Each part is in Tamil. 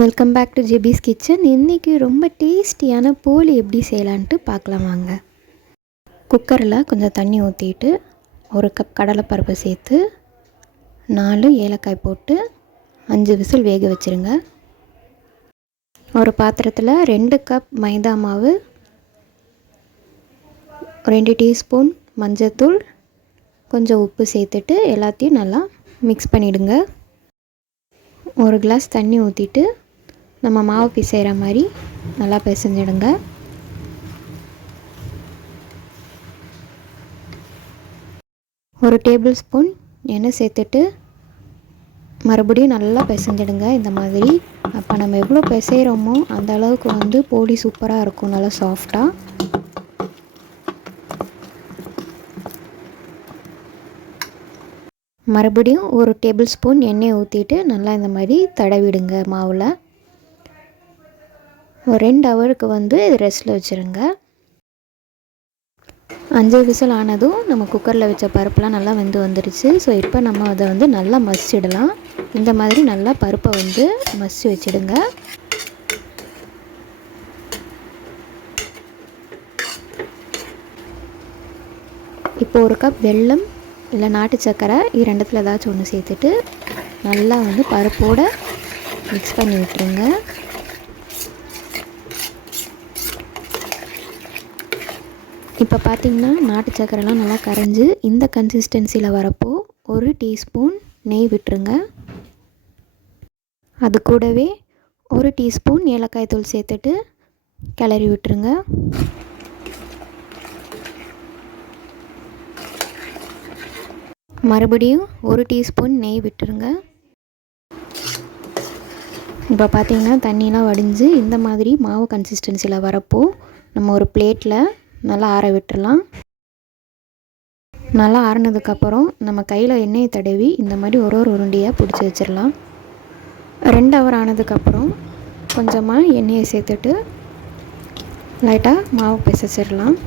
Welcome back to Jebi's kitchen. இன்றைக்கி ரொம்ப டேஸ்டியான போலி எப்படி செய்யலான்ட்டு பார்க்கலாம் வாங்க. குக்கரில் கொஞ்சம் தண்ணி ஊற்றிட்டு 1 கப் கடலைப்பருப்பு சேர்த்து 4 ஏலக்காய் போட்டு 5 விசில் வேக வச்சுருங்க. ஒரு பாத்திரத்தில் 2 கப் மைதா மாவு, 2 டீஸ்பூன் மஞ்சத்தூள், கொஞ்சம் உப்பு சேர்த்துட்டு எல்லாத்தையும் நல்லா மிக்ஸ் பண்ணிவிடுங்க. 1 கிளாஸ் தண்ணி ஊற்றிட்டு நம்ம மாவு பிசைகிற மாதிரி நல்லா பிசைஞ்சிடுங்க. ஒரு டேபிள் ஸ்பூன் எண்ணெய் சேர்த்துட்டு மறுபடியும் நல்லா பிசைஞ்சிடுங்க. இந்த மாதிரி அப்போ நம்ம எவ்வளோ பிசைகிறோமோ அந்த அளவுக்கு போலி சூப்பராக இருக்கும், நல்லா சாஃப்டாக. மறுபடியும் ஒரு டேபிள் ஸ்பூன் எண்ணெய் ஊற்றிட்டு நல்லா இந்த மாதிரி தடவிடுங்க மாவில். ஒரு 2 ஹவருக்கு இது ரெஸ்ட்டில் வச்சுருங்க. 5 விசில் ஆனதும் நம்ம குக்கரில் வச்ச பருப்புலாம் நல்லா வெந்து வந்துடுச்சு. ஸோ இப்போ நம்ம அதை நல்லா மசிச்சிடலாம். இந்த மாதிரி நல்லா பருப்பை மசிச்சு வச்சுடுங்க. இப்போ 1 கப் வெல்லம் இல்லை நாட்டு சர்க்கரை, இது ரெண்டுத்தில் ஏதாச்சும் ஒன்று சேர்த்துட்டு நல்லா பருப்போடு மிக்ஸ் பண்ணி விட்டுருங்க. இப்போ பார்த்திங்கன்னா நாட்டு சர்க்கரைலாம் நல்லா கரைஞ்சி இந்த கன்சிஸ்டன்சியில் வரப்போ 1 டீஸ்பூன் நெய் விட்டுருங்க. அது கூடவே 1 டீஸ்பூன் ஏலக்காய் தூள் சேர்த்துட்டு கிளறி விட்டுருங்க. மறுபடியும் 1 டீஸ்பூன் நெய் விட்டுருங்க. இப்போ பார்த்திங்கன்னா தண்ணியெலாம் வடிஞ்சு இந்த மாதிரி மாவு கன்சிஸ்டன்சியில் வரப்போ நம்ம ஒரு பிளேட்டில் நல்லா ஆற விட்டுறலாம். நல்லா ஆறினதுக்கப்புறம் நம்ம கையில் எண்ணெயை தடவி இந்த மாதிரி ஒரு உருண்டையாக பிடிச்சி வச்சிடலாம். 2 ஹவர் ஆனதுக்கப்புறம் கொஞ்சமாக எண்ணெயை சேர்த்துட்டு லைட்டாக மாவு பிசைச்சிடலாம்.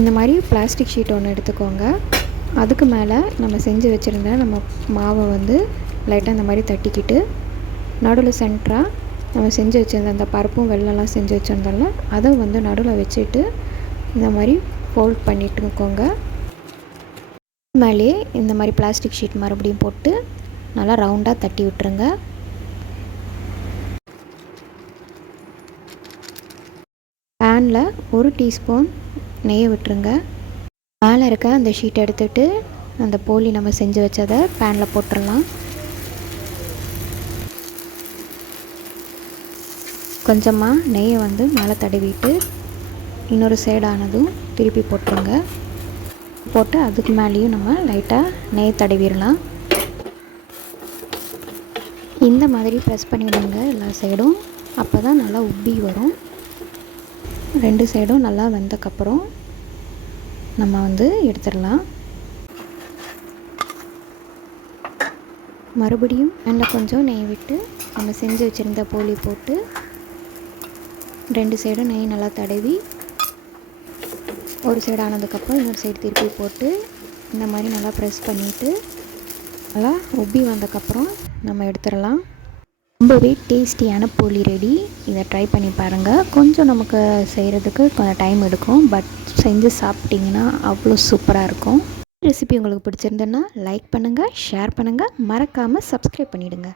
இந்த மாதிரி பிளாஸ்டிக் ஷீட் ஒன்று எடுத்துக்கோங்க. அதுக்கு மேலே நம்ம செஞ்சு வச்சுருந்த நம்ம மாவை லைட்டாக இந்த மாதிரி தட்டிக்கிட்டு நடுவில் சென்டராக நம்ம செஞ்சு வச்சுருந்த அந்த பருப்பும் வெள்ளம்லாம் செஞ்சு வச்சுருந்தோம்ல அதை நடுவில் வச்சுட்டு இந்த மாதிரி ஃபோல்ட் பண்ணிட்டுக்கோங்க. மேலே இந்த மாதிரி பிளாஸ்டிக் ஷீட் மறுபடியும் போட்டு நல்லா ரவுண்டாக தட்டி விட்டுருங்க. பேனில் 1 டீஸ்பூன் நெய்யை விட்டுருங்க. மேலே இருக்க அந்த ஷீட் எடுத்துகிட்டு அந்த போலி நம்ம செஞ்சு வச்சதை பேனில் போட்டுடலாம். கொஞ்சமாக நெய்யை மேலே தடவிட்டு இன்னொரு சைடானதும் திருப்பி போட்டுருங்க. போட்டு அதுக்கு மேலேயும் நம்ம லைட்டாக நெய் தடவிடலாம். இந்த மாதிரி ப்ரெஸ் பண்ணிவிடுங்க எல்லா சைடும். அப்போ தான் நல்லா உப்பி வரும். 2 சைடும் நல்லா வெந்தக்கப்புறம் நம்ம எடுத்துடலாம். மறுபடியும் நல்லா கொஞ்சம் நெய் விட்டு நம்ம செஞ்சு வச்சுருந்த போலி போட்டு 2 சைடும் நெய் நல்லா தடவி ஒரு சைடு ஆனதுக்கப்புறம் இன்னொரு சைடு திருப்பி போட்டு இந்த மாதிரி நல்லா ப்ரெஸ் பண்ணிவிட்டு நல்லா உப்பி வந்ததுக்கப்புறம் நம்ம எடுத்துடலாம். ரொம்பவே டேஸ்டியான போலி ரெடி. இதை ட்ரை பண்ணி பாருங்கள். கொஞ்சம் நமக்கு செய்கிறதுக்கு கொஞ்சம் டைம் எடுக்கும், பட் செஞ்சு சாப்பிட்டிங்கன்னா அவ்வளோ சூப்பராக இருக்கும். ரெசிபி உங்களுக்கு பிடிச்சிருந்ததுன்னா லைக் பண்ணுங்கள், ஷேர் பண்ணுங்கள், மறக்காமல் சப்ஸ்கிரைப் பண்ணிவிடுங்க.